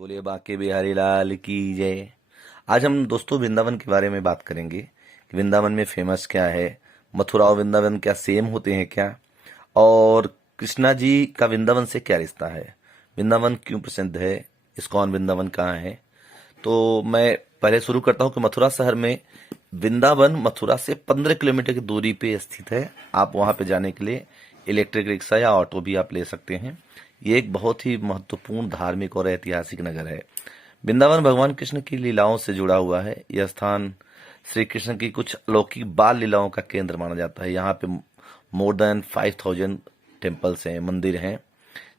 बोलिए बांके बिहारी लाल की जय। आज हम दोस्तों वृंदावन के बारे में बात करेंगे कि वृंदावन में फेमस क्या है, मथुरा और वृंदावन क्या सेम होते हैं क्या, और कृष्णा जी का वृंदावन से क्या रिश्ता है, वृंदावन क्यों प्रसिद्ध है, इस्कॉन वृंदावन कहाँ है। तो मैं पहले शुरू करता हूँ कि मथुरा शहर में वृंदावन मथुरा से 15 किलोमीटर की दूरी पे स्थित है। आप वहाँ पे जाने के लिए इलेक्ट्रिक रिक्शा या ऑटो भी आप ले सकते हैं। ये एक बहुत ही महत्वपूर्ण धार्मिक और ऐतिहासिक नगर है। वृंदावन भगवान कृष्ण की लीलाओं से जुड़ा हुआ है। यह स्थान श्री कृष्ण की कुछ अलौकिक बाल लीलाओं का केंद्र माना जाता है। यहाँ पे मोर देन 5000 टेम्पल्स हैं, मंदिर हैं,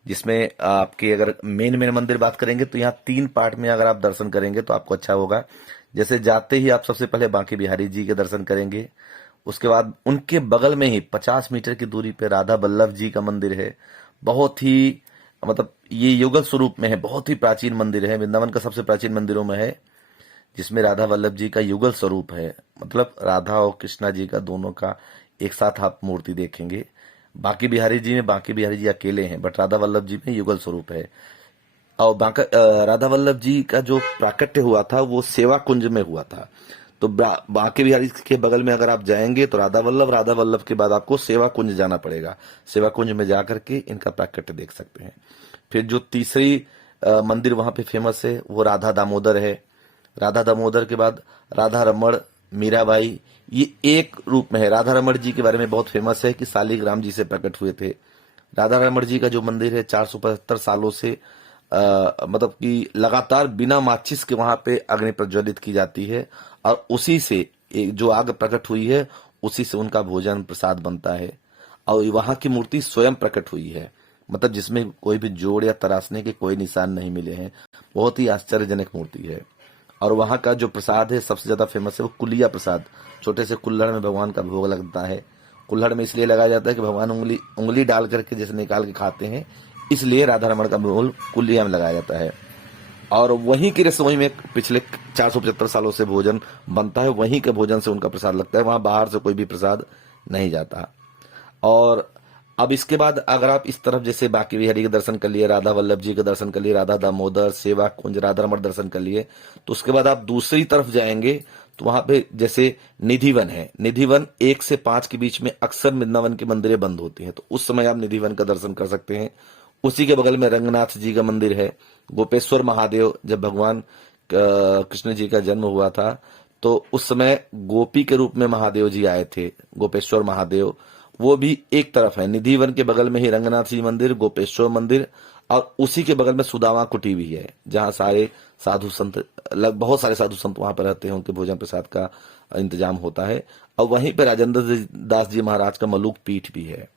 जिसमें आपके अगर मेन मंदिर बात करेंगे तो यहाँ 3 पार्ट में अगर आप दर्शन करेंगे तो आपको अच्छा होगा। जैसे जाते ही आप सबसे पहले बांके बिहारी जी के दर्शन करेंगे, उसके बाद उनके बगल में ही 50 मीटर की दूरी पे राधा वल्लभ जी का मंदिर है। बहुत ही मतलब ये युगल स्वरूप में है, बहुत ही प्राचीन मंदिर है, वृंदावन का सबसे प्राचीन मंदिरों में है, जिसमें राधा वल्लभ जी का युगल स्वरूप है। मतलब राधा और कृष्णा जी का दोनों का एक साथ आप मूर्ति देखेंगे। बांके बिहारी जी में बांके बिहारी जी अकेले हैं, बट राधा वल्लभ जी में युगल स्वरूप है। और राधा वल्लभ जी का जो प्राकट्य हुआ था वो सेवा कुंज में हुआ था। तो बांके बिहारी के बगल में अगर आप जाएंगे तो राधा वल्लभ के बाद आपको सेवा कुंज जाना पड़ेगा। सेवा कुंज में जाकर के इनका प्राकट्य देख सकते हैं। फिर जो तीसरी मंदिर वहां पे फेमस है वो राधा दामोदर है। राधा दामोदर के बाद राधा रमण, मीराबाई, ये एक रूप में है। राधा रमण जी के बारे में बहुत फेमस है कि शालिग्राम जी से प्रकट हुए थे। राधा रमण जी का जो मंदिर है 475 सालों से मतलब कि लगातार बिना माचिस के वहां पे अग्नि प्रज्वलित की जाती है, और उसी से जो आग प्रकट हुई है उसी से उनका भोजन प्रसाद बनता है। और वहां की मूर्ति स्वयं प्रकट हुई है, मतलब जिसमें कोई भी जोड़ या तराशने के कोई निशान नहीं मिले हैं। बहुत ही आश्चर्यजनक मूर्ति है। और वहां का जो प्रसाद है सबसे ज्यादा फेमस है वो कुलिया प्रसाद। छोटे से कुल्हड़ में भगवान का भोग लगता है। कुल्हड़ में इसलिए लगाया जाता है कि भगवान उंगली उंगली डाल करके जैसे निकाल के खाते हैं, इसलिए राधा रमण का भोग कुलिया में लगाया जाता है। और वहीं की रसोई में पिछले 475 सालों से भोजन बनता है, वहीं के भोजन से उनका प्रसाद लगता है, वहां बाहर से कोई भी प्रसाद नहीं जाता। और अब इसके बाद अगर आप इस तरफ जैसे बांके बिहारी के दर्शन कर लिए, राधा वल्लभ जी के दर्शन कर लिए, राधा दामोदर, सेवा कुंज, राधा रमण दर्शन कर लिए, तो उसके बाद आप दूसरी तरफ जाएंगे तो वहां पे जैसे निधिवन है। निधिवन 1 से 5 के बीच में अक्सर वृंदावन की मंदिरें बंद होती हैं, तो उस समय आप निधिवन का दर्शन कर सकते हैं। उसी के बगल में रंगनाथ जी का मंदिर है। गोपेश्वर महादेव, जब भगवान कृष्ण जी का जन्म हुआ था तो उस समय गोपी के रूप में महादेव जी आए थे, गोपेश्वर महादेव, वो भी एक तरफ है। निधिवन के बगल में ही रंगनाथ जी मंदिर, गोपेश्वर मंदिर, और उसी के बगल में सुदामा कुटी भी है, जहाँ सारे साधु संत बहुत सारे साधु संत वहां पर रहते हैं, उनके भोजन प्रसाद का इंतजाम होता है। और वहीं पे राजेंद्र दास जी महाराज का मलुक पीठ भी है।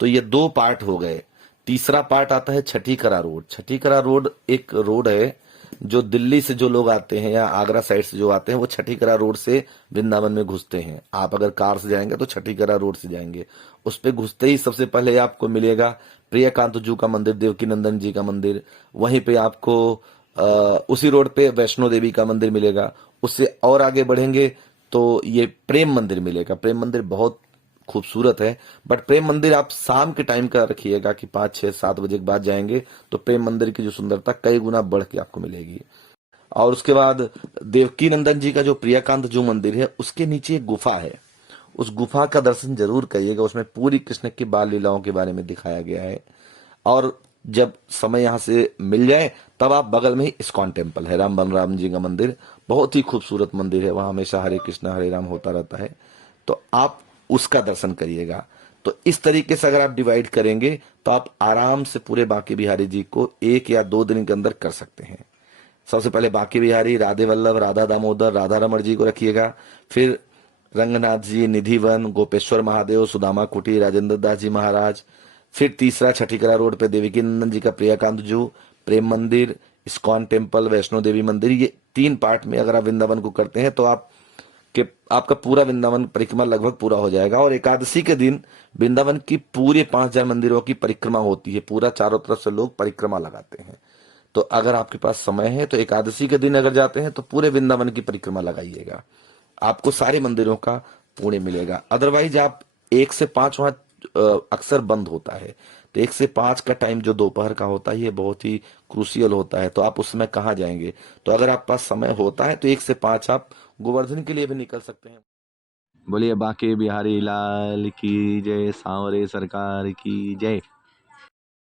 तो ये 2 पार्ट हो गए। तीसरा पार्ट आता है छठीकरा रोड। छठीकरा रोड एक रोड है जो दिल्ली से जो लोग आते हैं या आगरा साइड से जो आते हैं वो छठीकरा रोड से वृंदावन में घुसते हैं। आप अगर कार से जाएंगे तो छठीकरा रोड से जाएंगे। उस पे घुसते ही सबसे पहले आपको मिलेगा प्रियकांत जू का मंदिर, देवकी नंदन जी का मंदिर। वहीं पे आपको उसी रोड पे वैष्णो देवी का मंदिर मिलेगा। उससे और आगे बढ़ेंगे तो ये प्रेम मंदिर मिलेगा। प्रेम मंदिर बहुत खूबसूरत है, बट प्रेम मंदिर आप शाम के टाइम का रखिएगा कि 5, 6, 7 बजे के बाद जाएंगे तो प्रेम मंदिर की जो सुंदरता कई गुना बढ़ के आपको मिलेगी। और उसके बाद देवकी नंदन जी का जो प्रियकांत जो मंदिर है उसके नीचे एक गुफा है। उस गुफा का दर्शन जरूर करिएगा, उसमें पूरी कृष्ण की बाल लीलाओं के बारे में दिखाया गया है। और जब समय यहाँ से मिल जाए तब आप बगल में ही इस्कॉन टेम्पल है, राम बलराम जी का मंदिर, बहुत ही खूबसूरत मंदिर है। वहां हमेशा हरे कृष्णा हरे राम होता रहता है, तो आप उसका दर्शन करिएगा। तो इस तरीके से अगर आप डिवाइड करेंगे तो आप आराम से पूरे बांके बिहारी जी को 1 या 2 दिन के अंदर कर सकते हैं। सबसे पहले बांके बिहारी, राधे वल्लभ, राधा दामोदर, राधा रमण जी को रखिएगा। फिर रंगनाथ जी, निधिवन, गोपेश्वर महादेव, सुदामा कुटी, राजेंद्र दास जी महाराज। फिर तीसरा छठीकरा रोड पे देवकी नंदन जी का प्रियकांत जू, प्रेम मंदिर, इस्कॉन टेम्पल, वैष्णो देवी मंदिर। ये 3 पार्ट में अगर आप वृंदावन को करते हैं तो आपका पूरा वृंदावन परिक्रमा लगभग पूरा हो जाएगा। और एकादशी के दिन वृंदावन की पूरे 5000 मंदिरों की परिक्रमा होती है। पूरा चारों तरफ से लोग परिक्रमा लगाते हैं। तो अगर आपके पास समय है तो एकादशी के दिन अगर जाते हैं तो पूरे वृंदावन की परिक्रमा लगाइएगा, आपको सारे मंदिरों का पुण्य मिलेगा। अदरवाइज आप 1 से 5 वहां अक्सर बंद होता है। तो 1 से 5 का टाइम जो दोपहर का होता है ये बहुत ही क्रूसियल होता है। तो आप उस समय कहाँ जाएंगे? तो अगर आप पास समय होता है तो 1 से 5 आप गोवर्धन के लिए भी निकल सकते हैं। बोलिए बांके बिहारी लाल की जय, सांवरे सरकार की जय।